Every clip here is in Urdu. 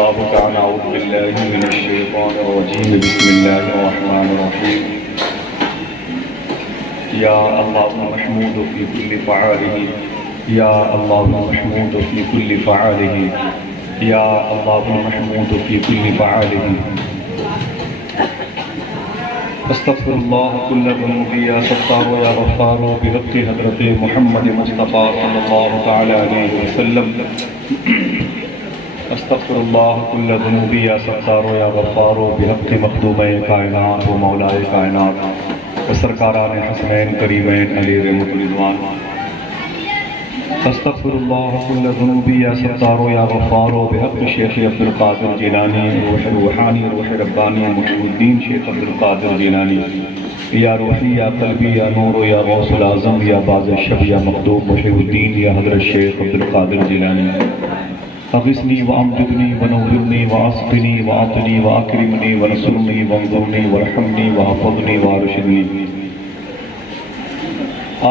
الله تعالى أعوذ بالله من الشيطان الرجيم بسم الله الرحمن الرحيم يا الله المحمود في كل فعاله يا الله المحمود في كل فعاله يا الله المحمود في كل فعاله استغفر الله كل ذنوب يا ستار يا غفار بحق حضرت محمد مصطفى صلی اللہ تعالی علیہ وسلم استغفر اللہ کل ذنوب یا ستار یا غفار بحق مخدوم کائنات و مولائے کائنات و سرکاران حسنین قریبین علی رحمت رضوان استغفر اللہ کل ذنوب یا ستار یا غفار بحق شیخ عبدالقادر جیلانی روح روحانی روح ربانی محی الدین شیخ عبدالقادر جیلانی یا روحی یا قلبی یا نور یا غوث العظم یا باز الشب یا مخدوم محی الدین یا حضرت شیخ عبدالقادر جیلانی اغثنی وامددنی ونورنی واسقنی واعطنی واکرمنی ونصرنی وانظرنی ورحمنی وحفظنی وارشدنی۔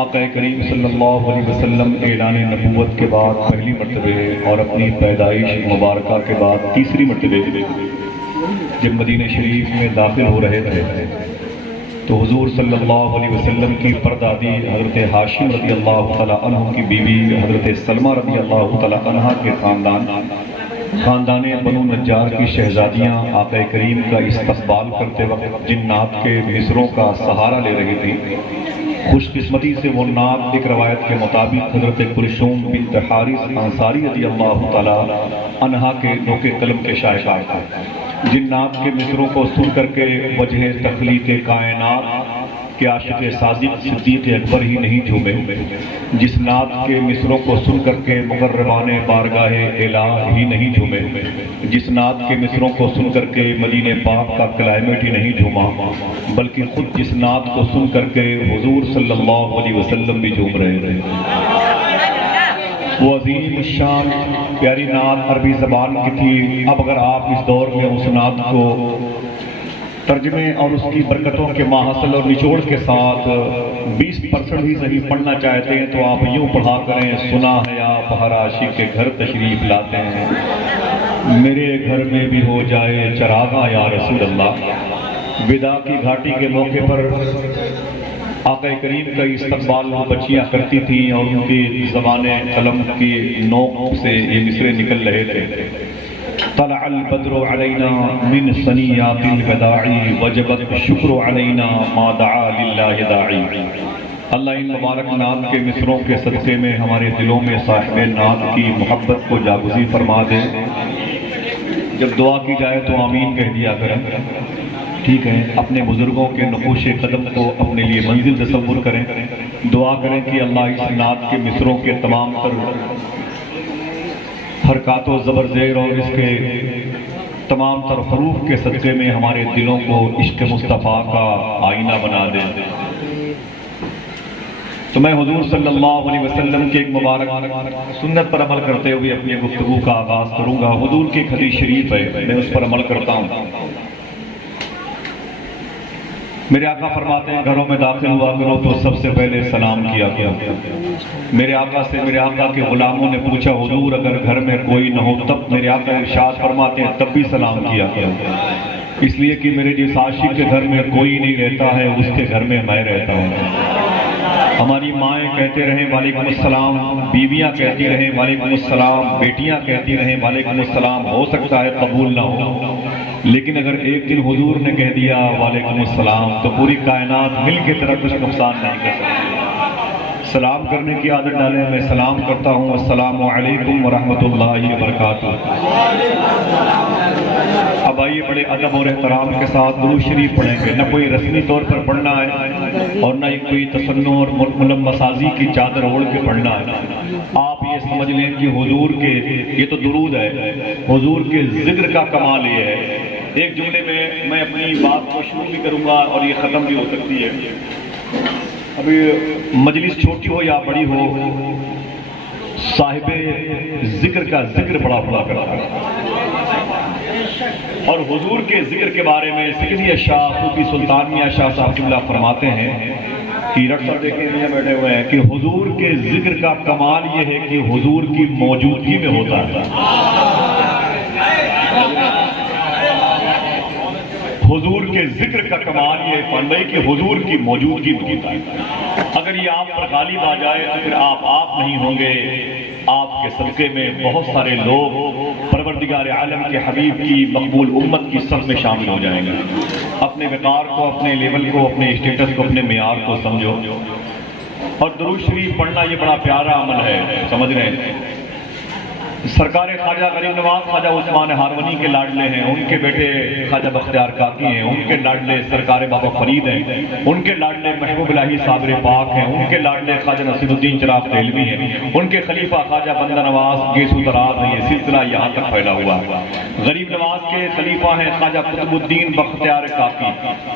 آقا کریم صلی اللہ علیہ وسلم اعلان نبوت کے بعد پہلی مرتبہ اور اپنی پیدائش مبارکہ کے بعد تیسری مرتبہ جب مدینہ شریف میں داخل ہو رہے تھے تو حضور صلی اللہ علیہ وسلم کی پردادی حضرت ہاشم رضی اللہ تعالیٰ عنہ کی بیوی حضرت سلمہ رضی اللہ تعالیٰ عنہ کے خاندان بنو نجار کی شہزادیاں آقا کریم کا استقبال کرتے وقت جن نعت کے مصروں کا سہارا لے رہی تھی، خوش قسمتی سے وہ نعت ایک روایت کے مطابق حضرت کلثوم بنت حارث انصاری رضی اللہ تعالیٰ عنہا کے نوک قلم کے شاہکار تھے، جن نعت کے مصروں کو سن کر کے وجہ تخلیق کائنات کے عاشق صادق صدیق اکبر ہی نہیں جھومے، جس نعت کے مصروں کو سن کر کے مقربان بارگاہ الہ ہی نہیں جھومے، جس نعت کے مصروں کو سن کر کے مدینہ پاک کا کلائمیٹ ہی نہیں جھوما، بلکہ خود جس نعت کو سن کر کے حضور صلی اللہ علیہ وسلم بھی جھوم رہے تھے۔ وہ عظیم الشان پیاری نعت عربی زبان کی تھی۔ اب اگر آپ اس دور میں اس نعت کو ترجمے اور اس کی برکتوں کے ماحصل اور نچوڑ کے ساتھ 20% ہی صحیح پڑھنا چاہتے ہیں تو آپ یوں پڑھا کریں: سنا ہے آپ ہر عاشق کے گھر تشریف لاتے ہیں، میرے گھر میں بھی ہو جائے چراغاں یا رسول اللہ۔ ودا کی گھاٹی کے موقع پر آقا کریم کا استقبال وہ بچیاں کرتی تھیں اور ان کی زبان قلم کی نوک سے یہ مصرے نکل رہے تھے: طلع البدر علینا من ثنیات الوداع وجبت الشکر علینا ما دعا للہ داعی۔ اللہ ان مبارک نعت کے مصروں کے صدقے میں ہمارے دلوں میں صاحب نعت کی محبت کو جاگزی فرما دے۔ جب دعا کی جائے تو آمین کہہ دیا کریں، ٹھیک ہے؟ اپنے بزرگوں کے نقوش قدم کو اپنے لیے منزل تصور کریں، دعا کریں کہ اللہ اس نعت کے مصروں کے تمام تر حرکات و زبر زیر اور اس کے تمام تر حروف کے صدقے میں ہمارے دلوں کو عشق مصطفیٰ کا آئینہ بنا دیں۔ تو میں حضور صلی اللہ علیہ وسلم کے ایک مبارک سنت پر عمل کرتے ہوئے اپنی گفتگو کا آغاز کروں گا۔ حضور کی ایک حدیث شریف ہے، میں اس پر عمل کرتا ہوں۔ میرے آقا فرماتے ہیں گھروں میں داخل ہوا کرو تو سب سے پہلے سلام کیا کرو۔ میرے آقا سے میرے آقا کے غلاموں نے پوچھا حضور اگر گھر میں کوئی نہ ہو تب؟ میرے آقا ارشاد فرماتے ہیں تب بھی سلام کیا کرو، اس لیے کہ میرے جس عاشق کے گھر میں کوئی نہیں رہتا ہے اس کے گھر میں میں رہتا ہوں۔ ہماری مائیں کہتے رہیں وعلیکم السلام، بیویاں کہتی رہیں وعلیکم السلام، بیٹیاں کہتی رہیں وعلیکم السلام، ہو سکتا ہے قبول نہ ہو، لیکن اگر ایک دن حضور نے کہہ دیا وعلیکم السلام تو پوری کائنات مل کے طرف کچھ نقصان نہیں کر سکتی۔ سلام کرنے کی عادت ڈالیں، میں سلام کرتا ہوں السلام علیکم ورحمۃ اللہ وبرکاتہ۔ اب آئیے بڑے ادب اور احترام کے ساتھ درود شریف پڑھیں گے، نہ کوئی رسمی طور پر پڑھنا ہے اور نہ کوئی تصنع اور ملمسازی کی چادر اوڑھ کے پڑھنا ہے۔ آپ یہ سمجھ لیں کہ حضور کے یہ تو درود ہے، حضور کے ذکر کا کمال یہ ہے۔ ایک جملے میں میں اپنی بات کو شروع بھی کروں گا اور یہ ختم بھی ہو سکتی ہے۔ ابھی مجلس چھوٹی ہو یا بڑی ہو، صاحب ذکر کا ذکر بڑا کرتا ہے، اور حضور کے ذکر کے بارے میں سکندری شاہ صوفی سلطان میاں شاہ صاحب قبلہ فرماتے ہیں کہ ڈاکٹر صاحب دیکھیں میاں بیٹھے ہوئے ہیں کہ حضور کے ذکر کا کمال یہ ہے کہ حضور کی موجودگی میں ہوتا ہے۔ حضور کے ذکر کا کمال یہ فرمائے کہ حضور کی موجودگی ہوتا ہے. اگر یہ آپ پر غالب آ جائے تو پھر آپ نہیں ہوں گے. آپ کے صدقے میں بہت سارے لوگ پروردگار عالم کے حبیب کی مقبول امت کی صف میں شامل ہو جائیں گے. اپنے وقار کو، اپنے لیول کو، اپنے اسٹیٹس کو، اپنے معیار کو سمجھو. اور درود شریف پڑھنا یہ بڑا پیارا عمل ہے، سمجھ رہے ہیں. سرکار خواجہ غریب نواز خواجہ عثمان ہارونی کے لاڈلے ہیں، ان کے بیٹے خواجہ بختیار کاکی ہیں، ان کے لاڈلے سرکار بابا فرید ہیں، ان کے لاڈلے محبوب الہی صابر پاک ہیں، ان کے لاڈلے خواجہ نصیر الدین چراغ دہلوی ہیں، ان کے خلیفہ خواجہ بندہ نواز گیسو دراز ہیں. یہ سلسلہ یہاں تک پھیلا ہوا ہے. غریب نواز کے خلیفہ ہیں خواجہ قطب الدین بختیار کاکی.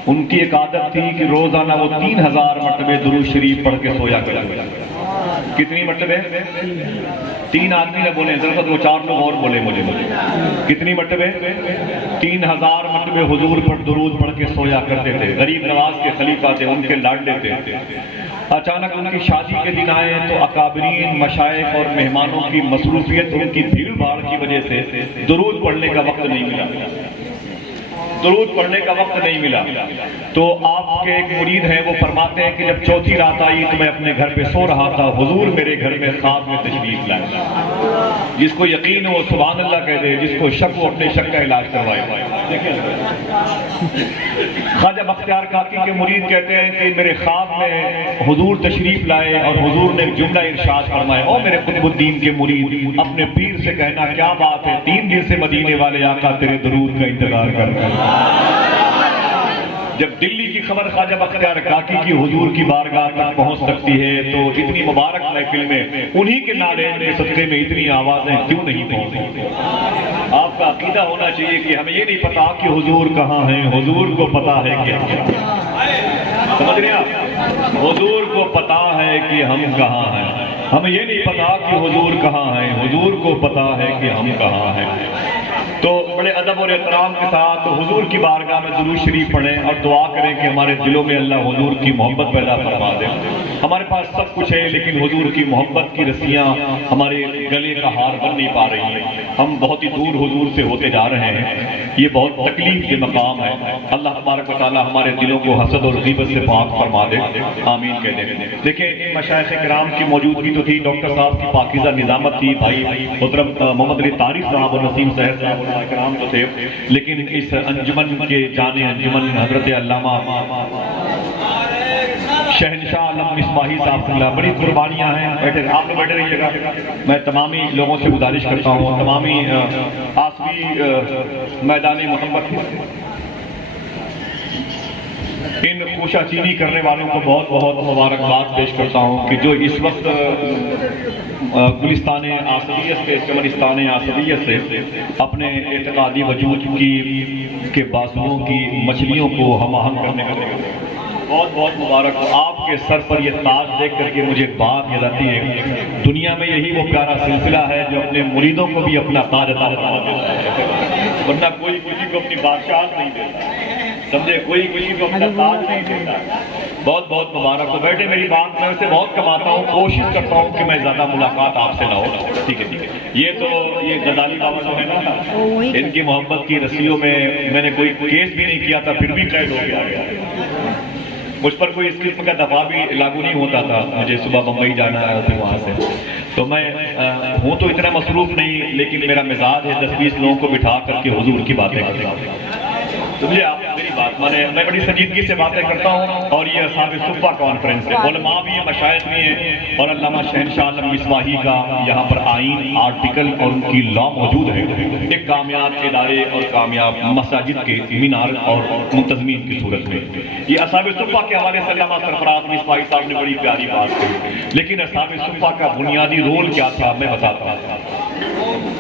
ان کی ایک عادت تھی کہ روزانہ وہ 3000 مرتبے درود شریف پڑھ کے سویا کرتے. کتنی مرتبے؟ 3 آدمی نے بولے، دراصل وہ 4 لوگ اور بولے مجھے. کتنی مرتبے؟ 3000 مرتبے حضور پر درود پڑھ کے سویا کرتے تھے. غریب نواز کے خلیفہ تھے، ان کے لاڈلے تھے. اچانک ان کی شادی کے دن آئے تو اکابرین، مشائخ اور مہمانوں کی مصروفیت، ان کی بھیڑ بھاڑ کی وجہ سے درود پڑھنے کا وقت نہیں ملا. درود پڑھنے کا وقت نہیں ملا. تو آپ کے ایک مرید ہیں، وہ فرماتے ہیں کہ جب 4تھی رات آئی تو میں اپنے گھر پہ سو رہا تھا، حضور میرے گھر میں خواب میں تشریف لائے. جس کو یقین ہو سبحان اللہ کہہ دے، جس کو شک ہو اپنے شک کا علاج کروائے. خواجہ بختیار کاکی کے مرید کہتے ہیں کہ میرے خواب میں حضور تشریف لائے اور حضور نے جملہ ارشاد فرمایا، او میرے قطب الدین کے مرید، اپنے پیر سے کہنا کیا بات ہے، 3 دن سے مدینے والے آقا تیرے درود کا انتظار کر رہے ہیں. جب دلی کی خبر خواجہ بختیار کاکی کی حضور کی بارگاہ تک پہنچ سکتی ہے تو اتنی مبارک محفل میں انہی کے نعرین کے صدقے میں اتنی آوازیں کیوں نہیں پہنچتی؟ آپ کا عقیدہ ہونا چاہیے کہ ہمیں یہ نہیں پتا کہ حضور کہاں ہیں، حضور کو پتا ہے کہ سمجھ رہے آپ؟ حضور کو پتا ہے کہ ہم کہاں ہیں. ہمیں یہ نہیں پتا کہ حضور کہاں ہیں، حضور کو پتا ہے کہ ہم کہاں ہیں. تو بڑے ادب اور احترام کے ساتھ حضور کی بارگاہ میں درود شریف پڑھیں اور دعا کریں کہ ہمارے دلوں میں اللہ حضور کی محبت پیدا فرما دے. ہمارے پاس سب کچھ ہے لیکن حضور کی محبت کی رسیاں ہمارے گلے کا ہار بن نہیں پا رہی ہیں. ہم بہت ہی دور حضور سے ہوتے جا رہے ہیں. یہ بہت تکلیف کے مقام ہے. اللہ تبارک و تعالی ہمارے دلوں کو حسد اور غیبت سے پاک فرما دے. آمین کہہ دیں. دیکھیں مشائخ کرام کی موجودگی تو تھی، ڈاکٹر صاحب کی پاکیزہ نظامت تھی، بھائی محترم محمد علی طارق صاحب اور نسیم صاحب کرام تو تھے، لیکن اس انجمن کے جانے انجمن حضرت علامہ شہنشاہ علم مصباحی صاحب اللہ بڑی قربانیاں ہیں. بیٹھے آپ لوگ بیٹھے رہیے گا. میں تمامی لوگوں سے گزارش کرتا ہوں، تمامی آسوی میدان محمد ان خوشہ چینی کرنے والوں کو بہت بہت مبارکباد پیش کرتا ہوں کہ جو اس وقت گلستان آصفیت سے، چمنستان آصفیت سے اپنے اعتقادی وجود کے بازوؤں کی مچھلیوں کو ہم آہنگ کرنے کا بہت بہت مبارک ہو. آپ کے سر پر یہ تاج دیکھ کر کے مجھے بات یاد آتی ہے، دنیا میں یہی وہ پیارا سلسلہ ہے جو اپنے مریدوں کو بھی اپنا تاج عطا فرماتا ہے، ورنہ کوئی کسی کو اپنی بادشاہت نہیں دیتا، سمجھے، کوئی کسی کو اپنا تاج نہیں دیتا. بہت بہت مبارک ہو. بیٹے میری بات میں سے بہت کماتا ہوں، کوشش کرتا ہوں کہ میں زیادہ ملاقات آپ سے نہ ہو. ٹھیک ہے ٹھیک ہے. یہ غزالی بابا جو ہے نا، ان کی محبت کی رسیوں میں نے کوئی کیس بھی نہیں کیا تھا پھر بھی قید ہو گیا. مجھ پر کوئی اس قسم کا دفاع بھی لاگو نہیں ہوتا تھا. مجھے صبح بمبئی جانا ہے پھر وہاں سے، تو میں ہوں تو اتنا مصروف نہیں، لیکن میرا مزاج ہے 10-20 لوگوں کو بٹھا کر کے حضور کی باتیں کرتے ہیں. سمجھے آپ میری بات مانے، میں بڑی سنجیدگی سے باتیں کرتا ہوں. اور یہ اصحاب صفہ کانفرنس ہے، علماء بھی ہیں، مشائخ بھی ہیں، اور علامہ شہنشاہ علم مصباحی کا یہاں پر آئین، آرٹیکل اور ان کی لا موجود ہے. ایک کامیاب ادارے اور کامیاب مساجد کے مینار اور منتظمین کی صورت میں یہ اصحاب صفہ کے حوالے سے علامہ سرفراز مصباحی صاحب نے بڑی پیاری بات کہی. لیکن اصحاب صفہ کا بنیادی رول کیا تھا میں بتاتا ہوں.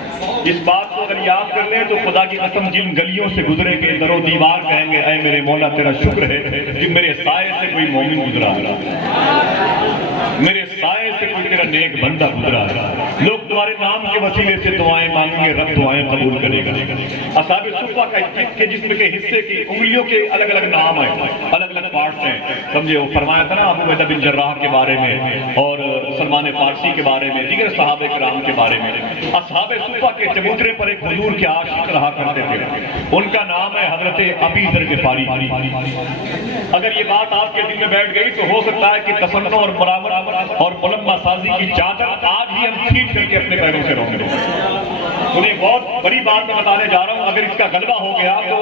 اس بات کو اگر یاد کر لیں تو خدا کی قسم جن گلیوں سے گزرے کے در و دیوار کہیں گے اے میرے مولا تیرا شکر ہے کہ میرے سائے سے کوئی مومن گزرا ہے، میرے سائے سے کوئی تیرا نیک بندہ گزرا ہے. لوگ تمہارے نام کے وسیلے سے دعائیں مانگیں گے، رب دعائیں قبول کرے گا. اصحاب صفہ کے جسم کے حصے کی انگلیوں کے الگ الگ نام ہیں، الگ الگ پارٹس ہیں. سمجھے، وہ فرمایا تھا نا ابو عبیدہ بن جراح کے بارے میں اور سلمان فارسی کے بارے میں، دیگر صحابہ کرام کے بارے میں. اصحاب صفہ کے چبوترے پر ایک حضور کے عاشق رہا کرتے تھے، ان کا نام ہے حضرت حضرت ابی ذر غفاری. اگر یہ بات آپ کے دل میں بیٹھ گئی تو ہو سکتا ہے کہ تصنع اور مراوت اور ملمہ سازی کی چادر آج ہی ہم کھینچ کر کے اپنے پیروں سے رون دیں. انہیں بہت بڑی بات میں بتانے جا رہا ہوں. اگر اس کا غلبہ ہو گیا تو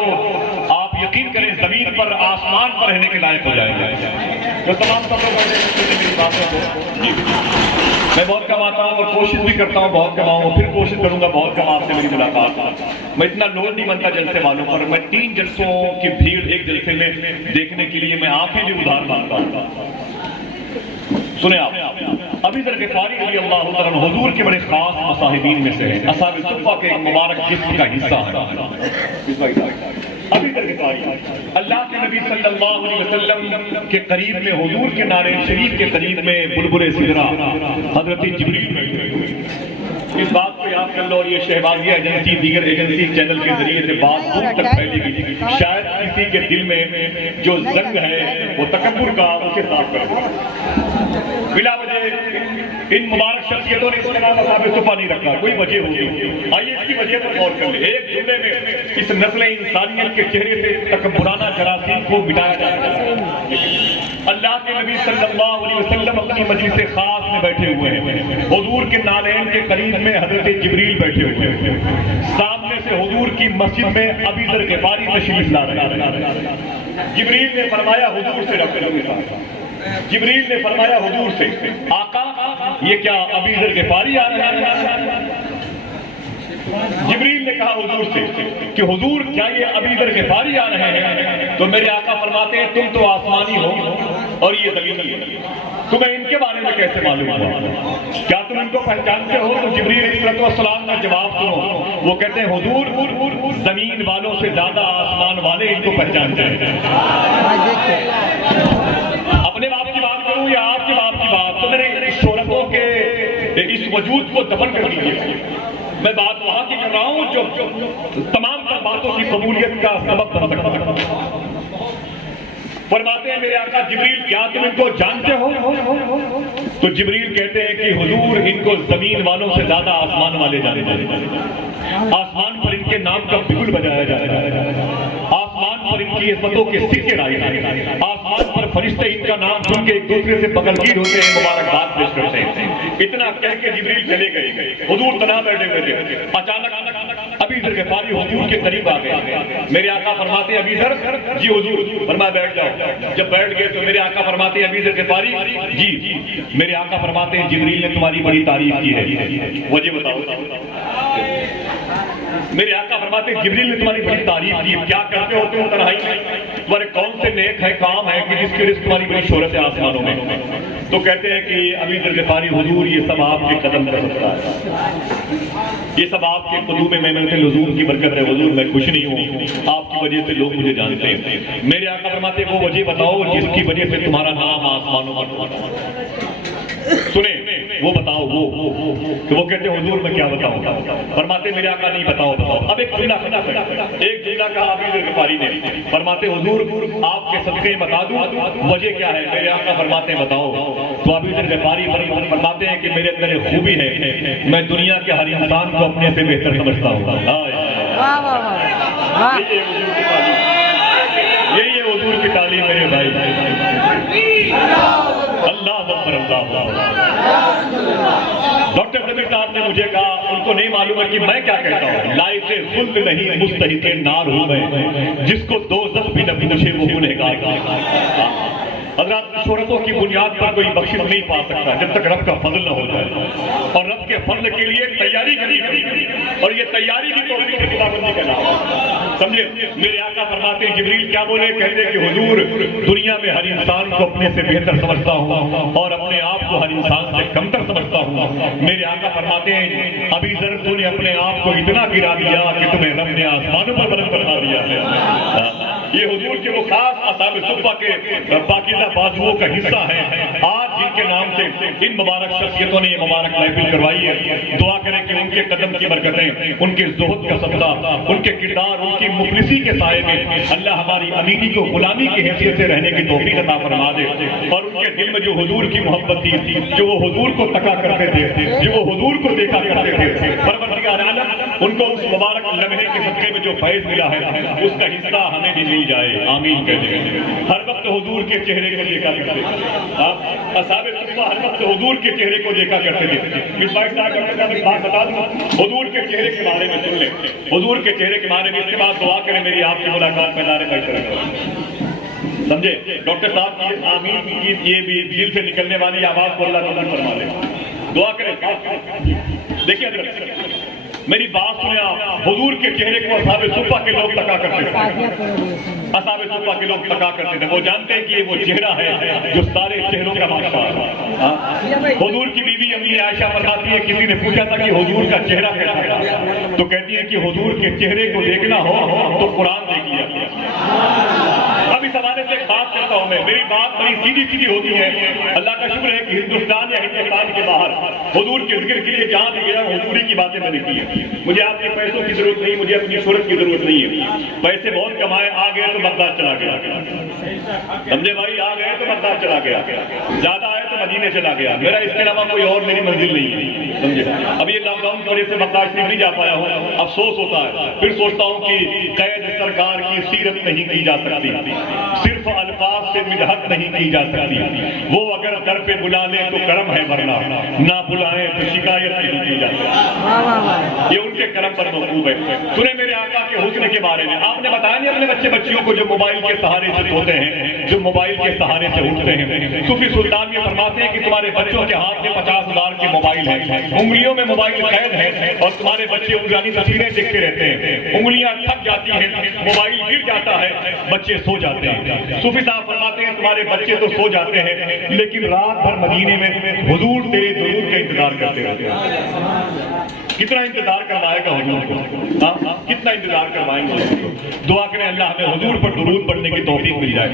آپ یقین کریں زمین پر آسمان پر رہنے کے لائق ہو جائیں گے. جو تمام سب میری باتوں کو میں بہت کم آتا ہوں اور کوشش بھی کرتا ہوں بہت کم آؤں, پھر کوشش کروں گا بہت کم آپ سے میری ملاقات. میں اتنا لوڈ نہیں بنتا جلسے والوں پر. میں 3 جلسوں کی بھیڑ ایک جلسے میں دیکھنے کے لیے میں آنکھیں بھی ادھار مانتا ہوں. سنیں آپ, ابی ذر غفاری رضی اللہ تعالیٰ عنہ حضور کے بڑے خاص مصاحبین میں سے ہیں. اصحاب صفہ کے ایک مبارک جسم کا حصہ ہے. ابی ذر غفاری اللہ کے نبی صلی اللہ علیہ وسلم کے قریب میں, حضور کے نعرے شریف کے قریب میں بلبل سدرہ حضرت جبریل بیٹھے ہوئے. اس بات کو یاد کر لو, اور یہ شہبازیہ ایجنسی دیگر ایجنسی چینل کے ذریعے سے بات دور تک پھیلے گی. شاید کسی کے دل میں جو زنگ ہے وہ تکبر کا, اسے صاف کر دو. بلا وجہ ان مبارک شخصیتوں نے اس کا نام اصحاب صفہ نہیں رکھا, کوئی وجہ ہوگی. آئیے اس کی وجہ پر غور کر لیں. ایک جملے میں اس نسل انسانیت کے چہرے سے تکبرانہ جراثیم کو مٹایا جائے. اللہ کے نبی صلی اللہ علیہ وسلم اپنی مجلس خاص میں بیٹھے ہوئے ہیں. حضور کے نالین کے قریب میں حضرت جبریل بیٹھے ہوئے ہیں. سامنے سے حضور کی مسجد میں ابی ذر غفاری تشریف لا رہے ہیں. جبریل نے فرمایا حضور سے رب جبریل نے فرمایا حضور سے, آقا یہ کیا ابی ذر غفاری آ رہے ہیں؟ جبریل نے کہا حضور سے کہ حضور کیا یہ ابی ذر غفاری آ رہے ہیں؟ تو میرے آقا فرماتے ہیں تم تو آسمانی ہو اور یہ زمینی ہے, تمہیں ان کے بارے میں کیسے معلوم ہوا؟ کیا تم ان کو پہچانتے ہو؟ تو جبریل علیہ السلام کا جواب سنو. وہ کہتے ہیں حضور زمین والوں سے زیادہ آسمان والے ان کو پہچانتے ہیں. اپنے باپ کی بات کروں یا آپ کے باپ کی بات, تو میرے شہرتوں کے اس وجود کو دفن کر دیجیے. میں بات وہاں کی کر رہا ہوں جو تمام باتوں کی قبولیت کا سبب بن سکتا ہے. فرماتے ہیں میرے آقا جبریل کیا تم ان کو جانتے ہو؟ تو جبریل کہتے ہیں کہ حضور ان کو زمین والوں سے زیادہ آسمان والے جانتے ہیں. آسمان پر ان کے نام کا بگل بجایا جاتا ہے, آسمان پر ان کی عظمتوں کے سکے رائے ہیں, آسمان پر فرشتے ان کا نام سن کے ایک دوسرے سے بغلگیر ہوتے ہیں, مبارکباد پیش کرتے ہیں. اتنا کہہ کے جبریل چلے گئے. حضور تنہا بیٹھے ہوئے تھے. اچانک ابی ذر غفاری حضور کے قریب آ گئے. میرے آقا فرماتے ابی ذر, جی حضور. فرمایا بیٹھ جاؤ. جب بیٹھ گئے تو میرے آقا فرماتے ہیں ابی ذر غفاری, جی. میرے آقا فرماتے ہیں جبریل نے تمہاری بڑی تعریف کی ہے, وجہ بتاؤ. میرے آقا فرماتے ہیں جبریل نے تمہاری بڑی تعریف کی, کیا کرتے ہوتے ہو تنہائی میں؟ تمہارے کون سے نیک ہے کام ہے کہ جس کی وجہ سے تمہاری بڑی شہرت ہے آسمانوں میں؟ تو کہتے ہیں کہ ابی ذر غفاری حضور یہ سب آپ کے قدم پر ہوتا ہے, یہ سب آپ کے قدوم میں محنت لزوم کی برکت ہے. حضور میں خوش نہیں ہوں, آپ کی وجہ سے لوگ مجھے جانتے ہیں. میرے آقا فرماتے ہیں وہ وجہ بتاؤ جس کی وجہ سے تمہارا نام آسمانوں پر. سنیں وہ بتاؤ. تو وہ کہتے ہیں حضور میں کیا بتاؤں؟ فرماتے میرے آقا نہیں بتاؤ. اب ایک جملہ کہا ابی ذر غفاری نے. فرماتے حضور آپ کے صدقے بتا دوں وجہ کیا ہے؟ میرے آقا فرماتے ہیں بتاؤ. تو ابی ذر غفاری فرماتے ہیں کہ میرے اندر ایک خوبی ہے, میں دنیا کے ہر انسان کو اپنے سے بہتر سمجھتا ہوں. یہی ہے حضور کی تعلیم میرے بھائی. اللہ اکبر اللہ. ڈاکٹر نبی صاحب نے مجھے کہا ان کو نہیں معلوم ہے کہ میں کیا کہتا ہوں. لائق خلد نہیں مستحق نار ہوں میں, جس کو دوزخ بھی نہ پوچھے وہ گنہگار. حضرات شہرتوں کی بنیاد پر کوئی بخشش نہیں پا سکتا جب تک رب کا فضل نہ ہو جائے, اور رب کے فضل کے لیے تیاری کرنی پڑی, اور یہ تیاری بھی توفیق خداوندی کا نام ہے. سمجھے میرے آقا فرماتے ہیں جبریل کیا بولے؟ کہتے کہ حضور دنیا میں ہر انسان کو اپنے سے بہتر سمجھتا ہوں اور اپنے آپ کو ہر انسان سے کمتر سمجھتا ہوں. میرے آقا فرماتے ہیں ابی ذر تو نے اپنے آپ کو اتنا گرا دیا کہ تمہیں رب نے آسمانوں پر بلند کروا دیا. یہ حضور کے وہ خاص اصحاب صفہ کے پاکیزہ بازوؤں کا حصہ ہے. آج جن کے نام سے ان مبارک شخصیتوں نے یہ مبارک محفل کروائی ہے, دعا کریں کہ ان ان کے قدم کی برکتیں، ان کے زہد کا صدقہ، ان کے کردار، ان کی مفلسی کے سائے میں اللہ ہماری امیری کو غلامی کی حیثیت سے رہنے کی توفیق عطا فرما دے، اور ان کے دل میں جو حضور کی محبت تھی، جو وہ حضور کو تکا کرتے تھے، جو وہ حضور کو دیکھا کرتے تھے، پروردگار عالم ان کو اس مبارک لمحے کے صدقے میں جو فیض ملا ہے اس کا حصہ ہمیں بھی مل جائے، آمین کہتے ہیں۔ ہر وقت حضور کے چہرے کو دیکھا کرتے تھے، اصحاب صفہ ہر وقت حضور کے چہرے کو دیکھا کرتے تھے۔ اس بات بتا دوں، حضور کے چہرے کے بارے میں سن لیں، حضور کے چہرے کے بارے میں، اس کے بعد دعا کریں میری آپ کی ملاقات میں دار بہتر سمجھے۔ ڈاکٹر صاحب کی آمین کی یہ بھی دل سے نکلنے والی آواز کو اللہ قبول فرما لے، دعا کریں۔ دیکھیے میری بات سنیں آپ، حضور کے چہرے کو اصحاب صفہ کے لوگ تکا کرتے تھے، اصحاب صفہ کے لوگ تکا کرتے تھے، وہ جانتے ہیں کہ یہ وہ چہرہ ہے جو سارے چہروں کا بادشاہ ہے۔ حضور کی بیوی امی عائشہ فرماتی ہے کسی نے پوچھا تھا کہ حضور کا چہرہ کیسا تھا، تو کہتی ہے کہ حضور کے چہرے کو دیکھنا ہو تو قرآن دیکھ لیا۔ اب اس حوالے سے بات کرتا ہوں میں، میری بات بڑی سیدھی سیدھی ہوتی ہے۔ اللہ کا شکر ہے کہ ہندوستان یا ہندوستان کے باہر حضور کے ذکر کے لیے جہاں بھی گیا حضوری کی باتیں میں نے کی ہیں۔ مجھے آپ کے پیسوں کی ضرورت نہیں، مجھے اپنی شہرت کی ضرورت نہیں ہے۔ پیسے بہت کمائے، آ گئے تو بغداد چلا گیا، سمجھے بھائی، آ گئے تو بغداد چلا گیا، زیادہ آئے تو مدینے چلا گیا، میرا اس کے علاوہ کوئی اور میری منزل نہیں ہے، سمجھے۔ اب یہ لاک ڈاؤن کی وجہ سے بغداد شریف نہیں جا پایا ہوں، افسوس ہوتا ہے۔ پھر سوچتا ہوں کہ قید سرکار کی سیرت نہیں کی جا سکتی، صرف الفاظ سے مدحت نہیں کی جا سکتی، وہ اگر در پہ بلا لیں تو کرم ہے، ورنہ نہ بلائیں تو شکایت نہیں کی جا سکتی، یہ ان کے کرم پر موقوف ہے۔ سنیں میرے آقا کے حسن کے بارے میں، آپ نے بتایا نہیں اپنے بچے بچیوں کو جو موبائل کے سہارے سے ہوتے ہیں، جو موبائل کے سہارے سے اٹھتے ہیں، صوفی سلطان یہ فرماتے ہیں کہ تمہارے بچوں کے ہاتھ میں 50,000 کے موبائل ہیں، انگلیوں میں موبائل قید ہے، اور تمہارے بچے انجانی تصویریں دیکھتے رہتے ہیں، انگلیاں تھک جاتی ہیں، موبائل گر جاتا ہے، بچے سو جاتے ہیں۔ صوفی صاحب فرماتے ہیں تمہارے بچے تو سو جاتے ہیں لیکن رات بھر مدینے میں حضور تیرے درود کا انتظار کرتے رہتے ہیں۔ کتنا انتظار کروائے گا حضور کو، کتنا انتظار کروائیں گے حضور کو۔ دعا کریں اللہ ہمیں حضور پر درود پڑھنے کی توفیق مل جائے۔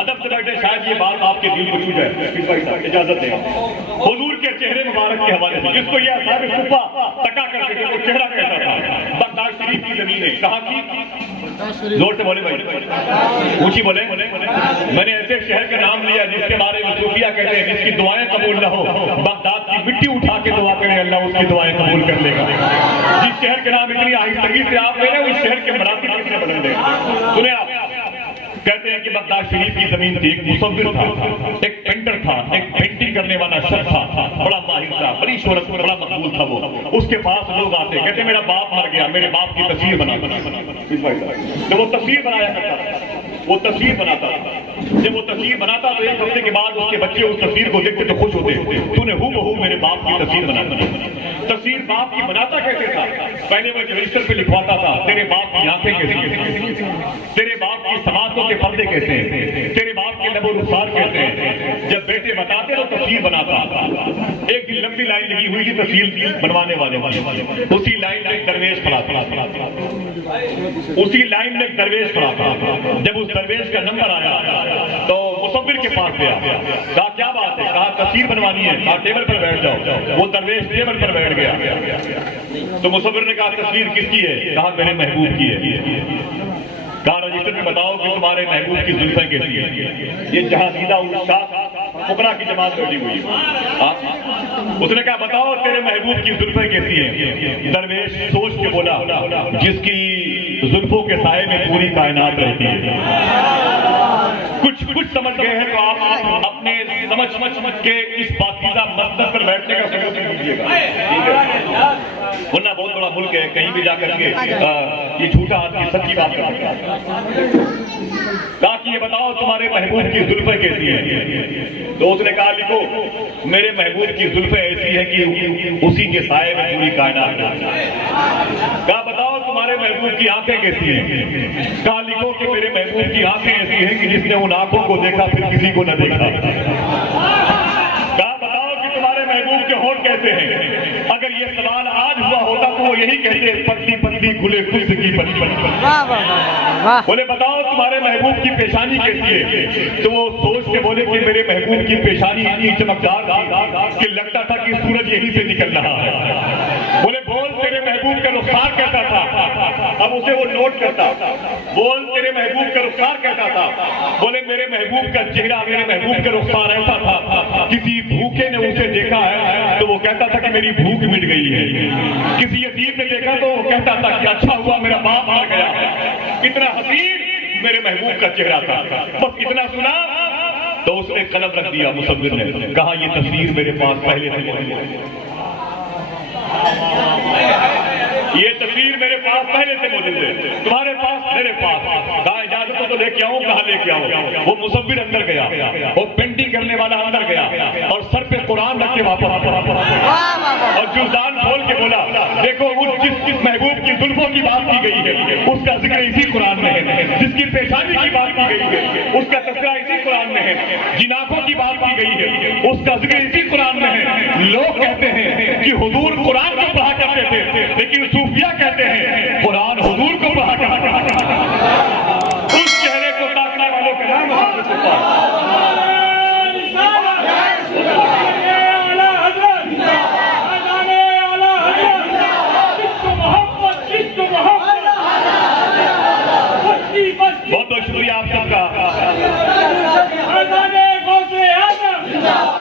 ادب سے بیٹھے، شاید یہ بات آپ کے دل کو چھو جائے، اجازت دیں۔ حضور کے چہرے مبارک کے حوالے سے، جس کو یہ اصحاب صفہ تکا کرتے تھے، وہ چہرہ کیسا تھا؟ بغداد شریف کی زمین ہے، کہاں کی؟ زور سے بولے بھائی، اونچی بولے۔ میں نے ایسے شہر کا نام لیا جس کے بارے میں صوفیہ کہتے ہیں جس کی دعائیں قبول نہ ہو، بغداد کی مٹی اٹھا کے دعا کریں اللہ اس کی دعائیں قبول کر لے گا۔ جس شہر کے نام اتنی آہستگی سے آپ لے رہے ہیں، اس شہر کے مراتب کتنے بلند ہیں۔ سنیں آپ، کہتے ہیں کہ بغداد شریف کی زمین تھی، ایک مصور تھا، ایک پینٹر تھا، ایک پینٹنگ کرنے والا شخص تھا، بڑا ماہر تھا، بڑی شہرت، بڑا مقبول تھا وہ۔ اس کے پاس لوگ آتے کہتے میرا باپ مر گیا، میرے باپ کی تصویر بنا۔ جب وہ تصویر بنایا کرتا تھا، وہ تصویر بناتا تھا، جب وہ تصویر بناتا تو ایک ہفتے کے بعد اس کے بچے اس تصویر کو دیکھتے تو خوش ہوتے، تو نے ہو بہو میرے باپ کی تصویر بنا۔ تصویر باپ کی بناتا کیسے تھا؟ پہلے وہ رجسٹر پہ لکھواتا تھا تیرے باپ کی آنکھیں کیسی ہیں، تیرے باپ کی سماعتوں کے پردے کیسے ہیں، تیرے باپ کے لب و رخسار کیسے ہیں۔ جب بیٹے بتاتے تو تصویر بناتا۔ ایک دن لمبی لائن لگی ہوئی تھی تصویر بنوانے والے، اسی لائن میں ایک درویش کھڑا تھا، اسی لائن میں ایک درویش کھڑا تھا۔ جب اس درویش کا نمبر آیا تو مصور کے پاس گیا، کہا کیا بات ہے؟ کہا تصویر بنوانی ہے، کہا ٹیبل پر بیٹھ جاؤ۔ وہ درویش ٹیبل پر بیٹھ گیا تو مصور نے کہا تصویر کس کی ہے؟ کہا میرے محبوب کی ہے۔ کہا رجسٹر میں بتاؤ کہ تمہارے محبوب کی زلفیں کیسی ہیں؟ یہ جہاں سیدھا فقراء کی جماعت بیٹھی ہوئی ہے۔ اس نے کہا بتاؤ تیرے محبوب کی زلفیں کیسی ہیں؟ درویش سوچ کے بولا جس کی زلفوں کے سائے میں پوری کائنات رہتی ہے۔ کچھ سمجھ گئے ہیں تو آپ اپنے سمجھ کے اس پاکیزہ مسجد پر بیٹھنے کا ثبوت دیجیے گا، ورنہ بہت بڑا ملک ہے، کہیں بھی جا کر کے یہ جھوٹا آدمی سچی بات کر سکتا ہے۔ کہا کہ یہ بتاؤ تمہارے محبوب کی زلفیں کیسی ہیں؟ تو اس نے کہا لکھو میرے محبوب کی زلفیں ایسی ہیں کہ اسی کے سائے میں پوری کائنات ہے۔ کہا بتاؤ تمہارے محبوب کی آنکھیں کیسی ہیں؟ کہا لکھو کہ میرے محبوب کی آنکھیں ایسی ہیں کہ جس نے ان آنکھوں کو دیکھا پھر کسی کو نہ دیکھا۔ کہا بتاؤ کہ تمہارے محبوب کے ہونٹ کیسے ہیں؟ اگر یہ سوال آج ہوا ہوتا تو وہ یہی کہتے پتلی پتلی کھلے خود کی پتلی پتلی۔ بولے بتاؤ تمہارے محبوب کی پیشانی کیسی ہے؟ تو وہ سوچ کے بولے کہ میرے محبوب کی پیشانی اتنی چمکدار تھی کہ لگتا تھا کہ سورج یہیں سے نکل رہا ہے۔ بولے بولتے بول تیرے محبوب کا رخسار کیسا تھا؟ بولے میرے محبوب کا چہرہ، میرے محبوب کا رخسار ایسا تھا، کسی بھوکے نے اسے دیکھا ہے تو وہ کہتا تھا کہ میری بھوک مٹ گئی ہے، کسی یتیم نے دیکھا تو وہ کہتا تھا کہ اچھا ہوا میرا باپ مر گیا۔ اتنا حسین میرے محبوب کا چہرہ تھا۔ بس اتنا سنا تو اس نے قلم رکھ دیا مصور نے، کہا یہ تصویر میرے پاس پہلے سے موجود ہے، یہ تصویر میرے پاس پہلے سے موجود ہے، تمہارے پاس میرے پاس۔ کہا اجازت ہو تو لے کے آؤں؟ کہا لے کے آؤ۔ وہ مصور اندر گیا، وہ پینٹنگ کرنے والا اندر گیا اور سر پہ قرآن رکھ کے واپس اور جردان کھول کے بولا دیکھو جس محبوب کی زلفوں کی بات کی گئی ہے اس کا ذکر اسی قرآن میں ہے، جس کی پیشانی کی بات کی گئی ہے اس کا تذکرہ اسی قرآن میں ہے، جن آنکھوں کی بات کی گئی ہے اس کا ذکر اسی قرآن میں ہے۔ لوگ کہتے ہیں کہ حضور قرآن کو پڑھا کرتے تھے، لیکن صوفیہ کہتے ہیں قرآن حضور کو پڑھا کرتے تھے۔ اس چہرے کو تاکنے والوں کا نام حضرت بہت بہت شکریہ آپ سب کا۔